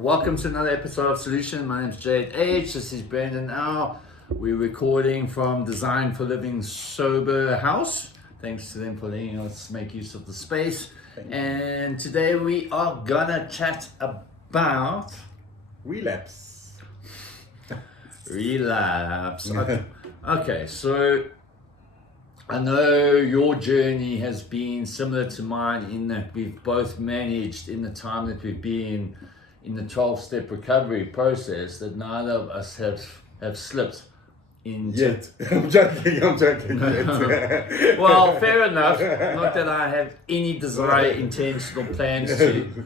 Welcome to another episode of Solution. My name is Jade H. This is Brendon L. We're recording from Design for Living Sober House. Thanks to them for letting us make use of the space. And today we are gonna chat about relapse. relapse. Okay, so I know your journey has been similar to mine in that we've both managed in the time that we've been in the 12-step recovery process that neither of us have slipped into. Yet. I'm joking. Yet. Well, fair enough. Not that I have any desire, intentional plans to.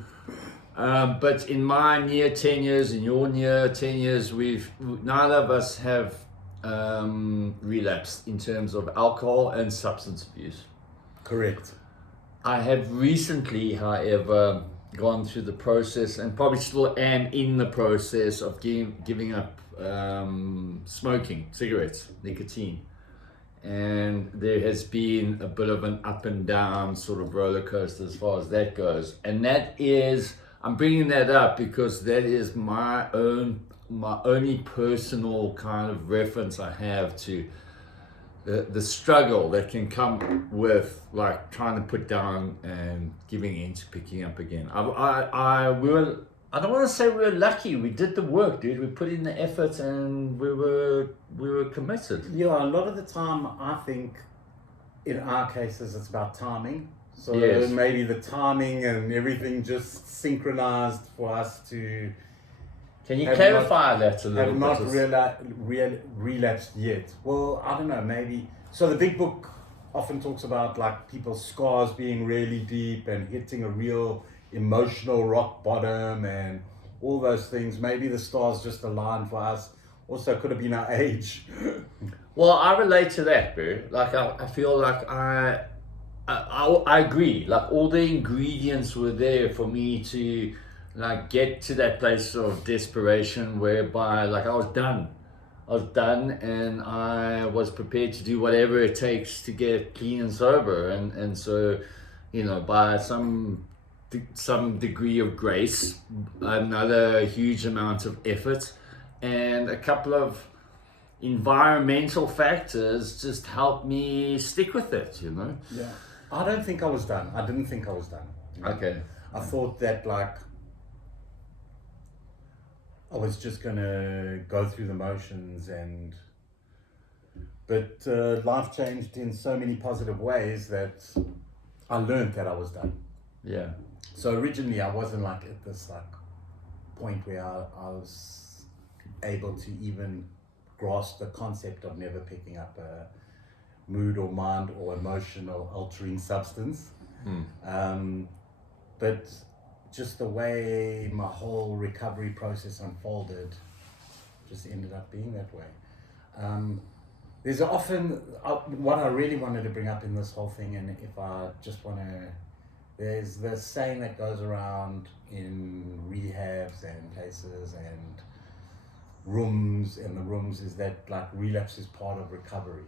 But in my near 10 years, in your near 10 years, neither of us have relapsed in terms of alcohol and substance abuse. Correct. I have recently, however, gone through the process and probably still am in the process of giving up smoking, cigarettes, nicotine. And there has been a bit of an up and down sort of roller coaster as far as that goes. And that is, I'm bringing that up because that is my only personal kind of reference I have to the struggle that can come with like trying to put down and giving in to picking up again. I don't want to say we were lucky. We did the work, dude. We put in the effort and we were committed. Yeah, a lot of the time I think in our cases it's about timing. So Yes. maybe the timing and everything just synchronized for us to Can you Have clarify that a little have bit? not relapsed yet. Well, I don't know, maybe. So the big book often talks about like people's scars being really deep and hitting a real emotional rock bottom and all those things. Maybe the stars just aligned for us. Also could have been our age. Well, I relate to that, bro. Like I feel like I agree. Like all the ingredients were there for me to like get to that place of desperation whereby like I was done and I was prepared to do whatever it takes to get clean and sober, and so, you know, by some degree of grace, another huge amount of effort, and a couple of environmental factors just helped me stick with it, you know. Yeah. I don't think I was done. I didn't think I was done. Okay. I thought that like I was just gonna go through the motions but life changed in so many positive ways that I learned that I was done. Yeah. So originally I wasn't like at this like point where I was able to even grasp the concept of never picking up a mood or mind or emotional altering substance. But just the way my whole recovery process unfolded just ended up being that way. There's often, what I really wanted to bring up in this whole thing, and if I just want to, there's this saying that goes around in rehabs and places and the rooms is that like relapse is part of recovery,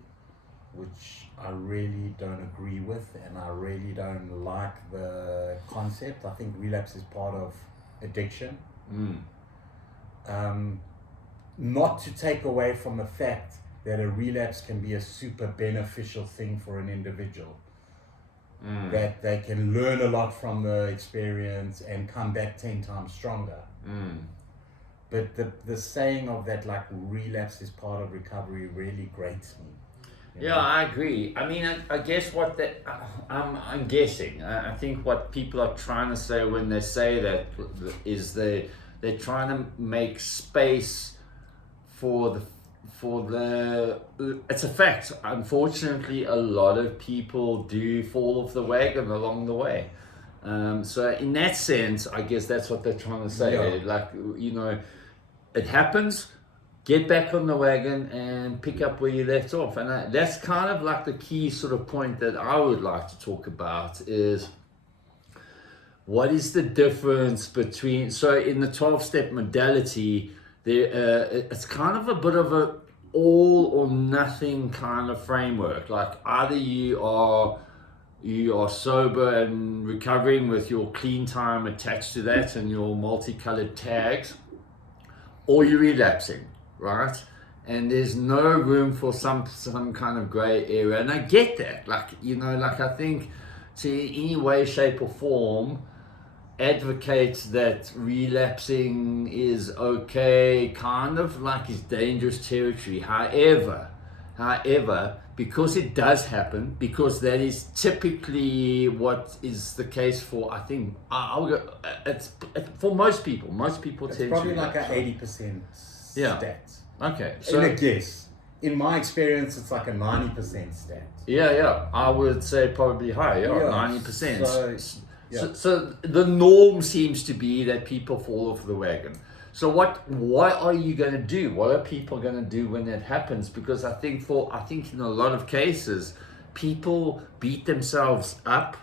which I really don't agree with, and I really don't like the concept. I think relapse is part of addiction. Not to take away from the fact that a relapse can be a super beneficial thing for an individual. That they can learn a lot from the experience and come back 10 times stronger. But the saying of that like relapse is part of recovery really grates me. Yeah, I agree. I mean, I guess what that I'm guessing. I think what people are trying to say when they say that is they're trying to make space for the. It's a fact. Unfortunately, a lot of people do fall off the wagon along the way. So in that sense, I guess that's what they're trying to say. Yeah. Like, you know, it happens. Get back on the wagon and pick up where you left off. And that's kind of like the key sort of point that I would like to talk about is what is the difference between, so in the 12-step modality, it's kind of a bit of a all or nothing kind of framework. Like either you are you are sober and recovering with your clean time attached to that and your multicolored tags, or you're relapsing, right? And there's no room for some kind of gray area. And I get that. Like, like I think to any way, shape or form advocates that relapsing is okay, kind of like is dangerous territory. However, because it does happen, because that is typically what is the case for, I think, it's for most people. Most people It's tend probably to like relapse. a 80% Yeah. stat. Okay. In a guess. In my experience, it's like a 90% stat. Yeah. I would say probably higher, Yeah, 90%. So, So the norm seems to be that people fall off the wagon. So what are you going to do? What are people going to do when that happens? Because I think in a lot of cases, people beat themselves up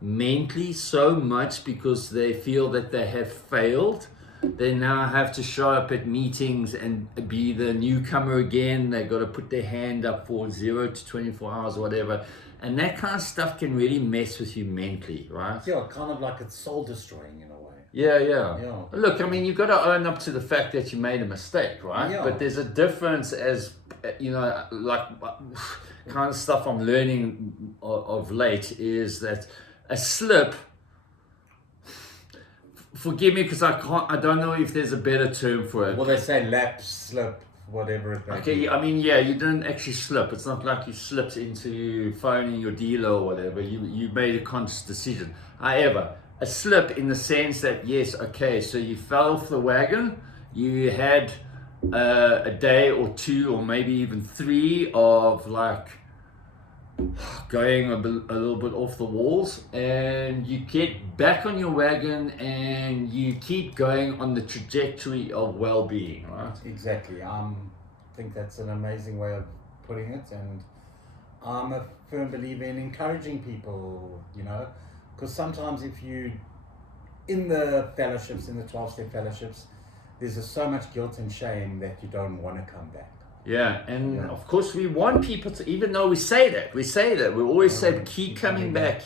mentally so much because they feel that they have failed. They now have to show up at meetings and be the newcomer again. They got to put their hand up for 0 to 24 hours or whatever. And that kind of stuff can really mess with you mentally, right? yeah, kind of like it's soul destroying in a way. Yeah. Yeah. Look, I mean, you've got to own up to the fact that you made a mistake, right? Yeah. But there's a difference as, like kind of stuff I'm learning of late is that a slip, forgive me because I don't know if there's a better term for it. Well, they say lapse, slip, whatever it may Okay, be. I mean, yeah, you didn't actually slip. It's not like you slipped into phoning your dealer or whatever. You made a conscious decision. However, a slip in the sense that, yes, okay, so you fell off the wagon, you had a day or two or maybe even 3 of like going a little bit off the walls, and you get back on your wagon and you keep going on the trajectory of well-being, right? Exactly. I think that's an amazing way of putting it, and I'm a firm believer in encouraging people, because sometimes if you, in the fellowships, in the 12-step fellowships, there's just so much guilt and shame that you don't want to come back. Yeah, and of course we want people to, even though we say that, we always say keep coming back,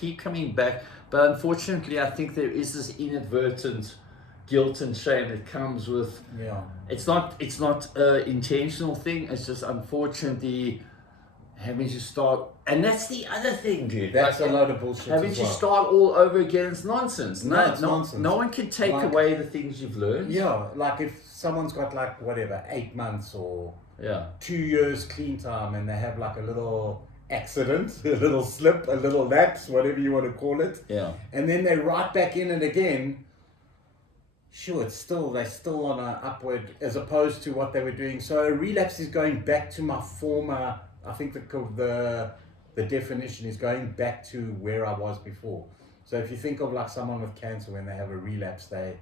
but unfortunately I think there is this inadvertent guilt and shame that comes with, it's not intentional thing, it's just unfortunately having to start, and that's the other thing, dude. That's a load of bullshit. Having to start all over again is nonsense. No, it's nonsense. No one can take away the things you've learned. Yeah, like if someone's got like whatever 8 months or 2 years clean time, and they have like a little accident, a little slip, a little lapse, whatever you want to call it. Yeah. And then they're right back in it again. Sure, they're still on an upward as opposed to what they were doing. So a relapse is going back to my former. I think the definition is going back to where I was before. So if you think of like someone with cancer, when they have a relapse, they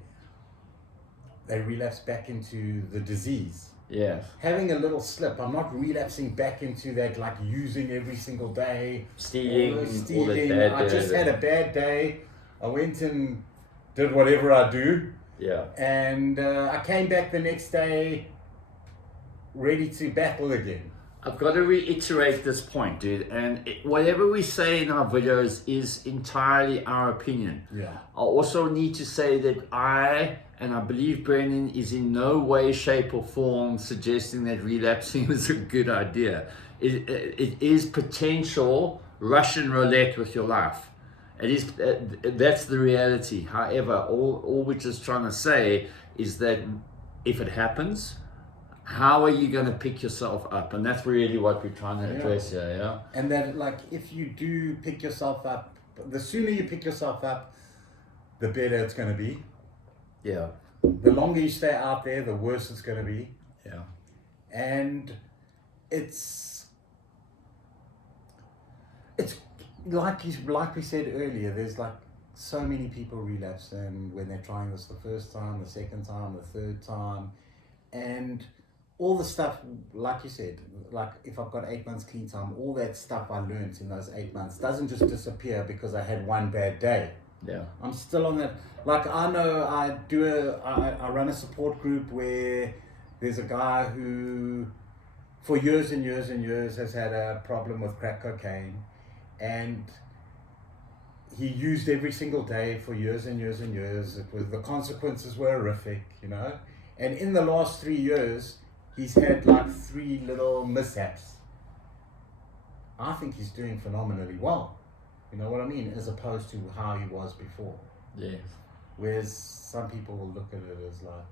relapse back into the disease. Yeah. Having a little slip, I'm not relapsing back into that, like using every single day. Stealing. All All that bad I just had a bad day. I went and did whatever I do. Yeah. And I came back the next day ready to battle again. I've got to reiterate this point, dude, and whatever we say in our videos is entirely our opinion. Yeah. I also need to say that I believe Brendon is in no way, shape or form suggesting that relapsing is a good idea. It is potential Russian roulette with your life. It is, that's the reality. However, all we're just trying to say is that if it happens, how are you going to pick yourself up? And that's really what we're trying to address here, yeah? And that, like, if you do pick yourself up, the sooner you pick yourself up, the better it's going to be. Yeah. The longer you stay out there, the worse it's going to be. Yeah. And it's like we said earlier, there's like so many people relapse, and when they're trying this the first time, the second time, the third time, and all the stuff, like you said, like if I've got 8 months clean time, all that stuff I learned in those 8 months doesn't just disappear because I had one bad day. Yeah. I'm still on that. Like I know I run a support group where there's a guy who for years and years and years has had a problem with crack cocaine, and he used every single day for years and years and years. The consequences were horrific, you know. And in the last 3 years, he's had like 3 little mishaps. I think he's doing phenomenally well. You know what I mean? As opposed to how he was before. Yes. Whereas some people will look at it as like,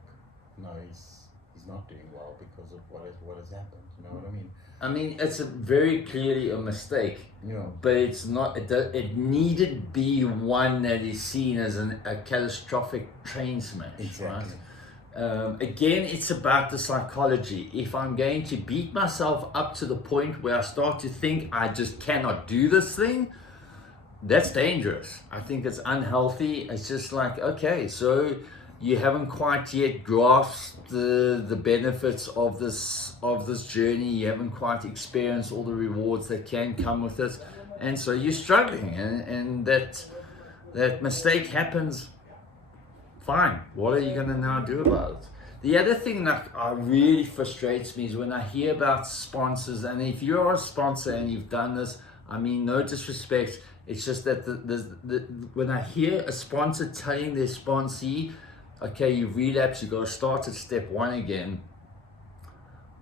no, he's not doing well because of what has happened. You know what I mean? I mean, it's very clearly a mistake. Yeah. But it's not. It needed be one that is seen as a catastrophic train smash. Exactly. Right? Again, it's about the psychology. If I'm going to beat myself up to the point where I start to think I just cannot do this thing, that's dangerous. I think it's unhealthy. It's just like, okay, so you haven't quite yet grasped the benefits of this journey. You haven't quite experienced all the rewards that can come with it, and so you're struggling, and that mistake happens. Fine, what are you going to now do about it? The other thing that really frustrates me is when I hear about sponsors, and if you're a sponsor and you've done this, I mean, no disrespect, it's just that when I hear a sponsor telling their sponsee, okay, you've relapsed, you've got to start at step 1 again,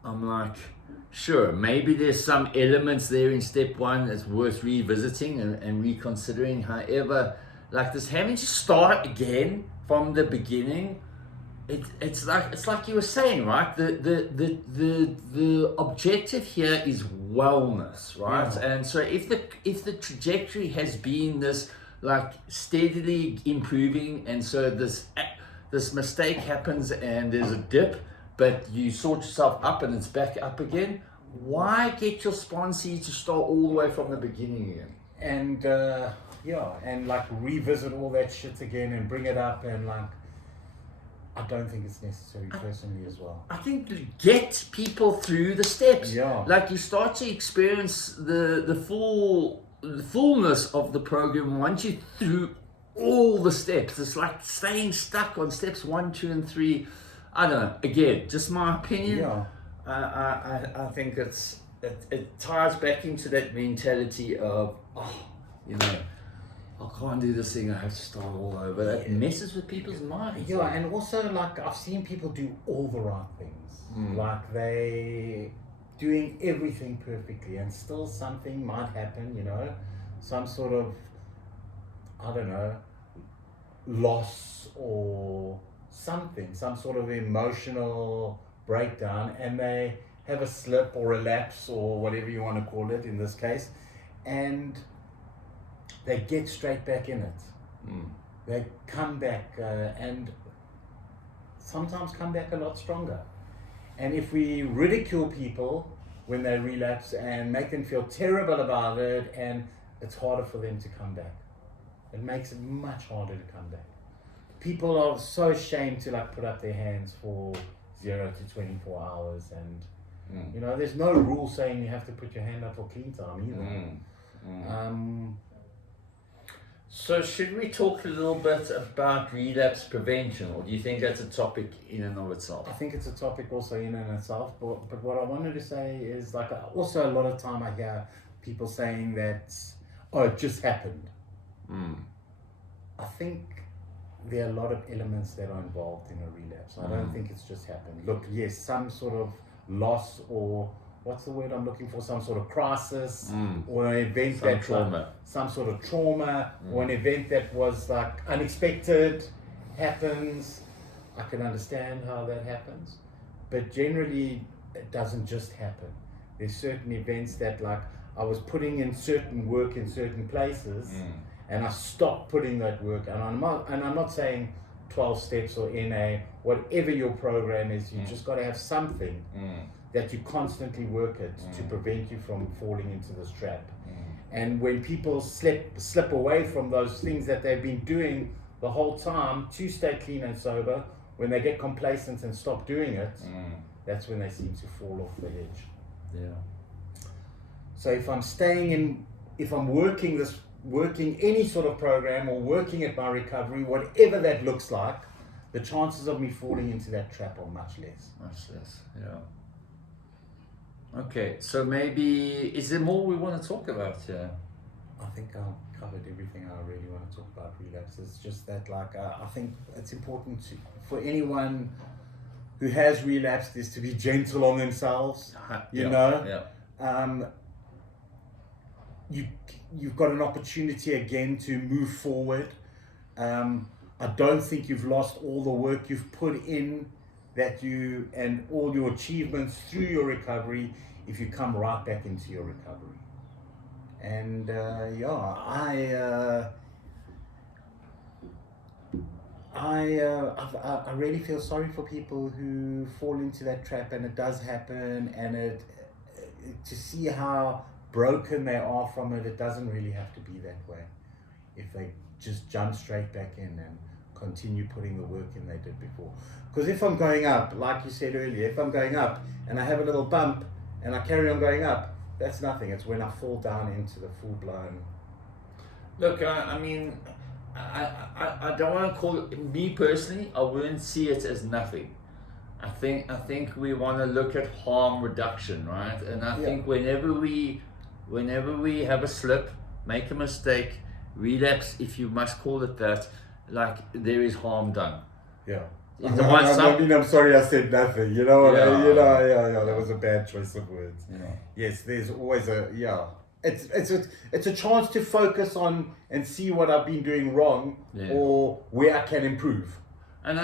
I'm like, sure, maybe there's some elements there in step 1 that's worth revisiting and reconsidering. However, like this having to start again from the beginning, it's like you were saying, right? The objective here is wellness, right? Yeah. And so if the trajectory has been this like steadily improving, and so this mistake happens and there's a dip, but you sort yourself up and it's back up again, why get your sponsee to start all the way from the beginning again? And and like revisit all that shit again and bring it up, and like, I don't think it's necessary personally as well. I think to get people through the steps, like you start to experience the fullness of the program once you're through all the steps. It's like staying stuck on steps 1, 2, and 3. I don't know. Again, just my opinion. Yeah. I think it ties back into that mentality of, I can't do this thing, I have to start all over. That messes with people's minds. Yeah, and also like I've seen people do all the right things. Like they doing everything perfectly, and still something might happen, you know, some sort of, I don't know, loss or something, some sort of emotional breakdown, and they have a slip or a lapse or whatever you want to call it in this case, and they get straight back in it. They come back and sometimes come back a lot stronger. And if we ridicule people when they relapse and make them feel terrible about it, and it's harder for them to come back. It makes it much harder to come back. People are so ashamed to like put up their hands for 0 to 24 hours, and you know, there's no rule saying you have to put your hand up for clean time either. So should we talk a little bit about relapse prevention, or do you think that's a topic in and of itself? I think it's a topic also in and of itself, but what I wanted to say is, like, also a lot of time I hear people saying that, oh, it just happened. I think there are a lot of elements that are involved in a relapse. I don't think it's just happened. Look, yes, some sort of loss, or what's the word I'm looking for? Some sort of crisis, or an event some sort of trauma, or an event that was like unexpected happens. I can understand how that happens, but generally it doesn't just happen. There's certain events that, like, I was putting in certain work in certain places, and I stopped putting that work. And I'm not saying 12 steps or NA, whatever your program is, you just got to have something that you constantly work at to prevent you from falling into this trap. And when people slip away from those things that they've been doing the whole time to stay clean and sober, when they get complacent and stop doing it, that's when they seem to fall off the edge. Yeah. So if I'm working any sort of program, or working at my recovery, whatever that looks like, the chances of me falling into that trap are much less. Much less, yeah. Okay, so maybe, is there more we want to talk about here? I think I'll covered everything I really want to talk about relapse. It's just that, like, I think it's important for anyone who has relapsed is to be gentle on themselves. You know, you've got an opportunity again to move forward. I don't think you've lost all the work you've put in, and all your achievements through your recovery if you come right back into your recovery. And I really feel sorry for people who fall into that trap, and it does happen, and to see how broken they are from it, it doesn't really have to be that way if they just jump straight back in and continue putting the work in they did before. Because if I'm going up, like you said earlier, if I'm going up and I have a little bump and I carry on going up, that's nothing. It's when I fall down into the full-blown. Look, I mean, I don't want to call it, me personally, I wouldn't see it as nothing. I think we want to look at harm reduction, right? And I think whenever we have a slip, make a mistake, relapse, if you must call it that, like, there is harm done. Yeah. I'm sorry I said nothing. You know what that was a bad choice of words. Yeah. Yes, there's always it's a chance to focus on and see what I've been doing wrong or where I can improve. And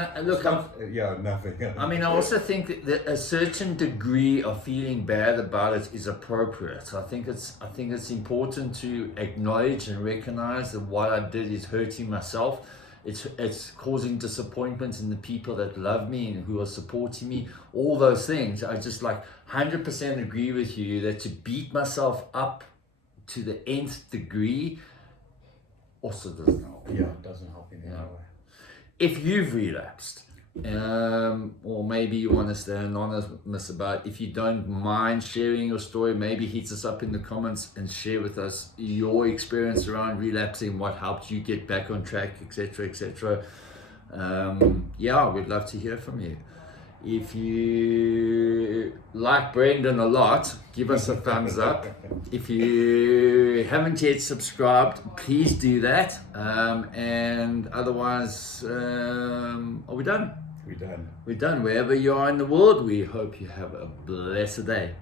nothing. I mean, I also think that a certain degree of feeling bad about it is appropriate. I think it's important to acknowledge and recognize that what I did is hurting myself. It's causing disappointment in the people that love me and who are supporting me. All those things. I just 100% agree with you that to beat myself up to the nth degree also doesn't help. Yeah, it doesn't help in any way. If you've relapsed, or maybe you want to stay anonymous about it, if you don't mind sharing your story, maybe hit us up in the comments and share with us your experience around relapsing, what helped you get back on track, etc., etc. We'd love to hear from you. If you like Brendon a lot, give us a thumbs up. If you haven't yet subscribed, please do that. And otherwise, are we done? We're done. We're done. Wherever you are in the world, we hope you have a blessed day.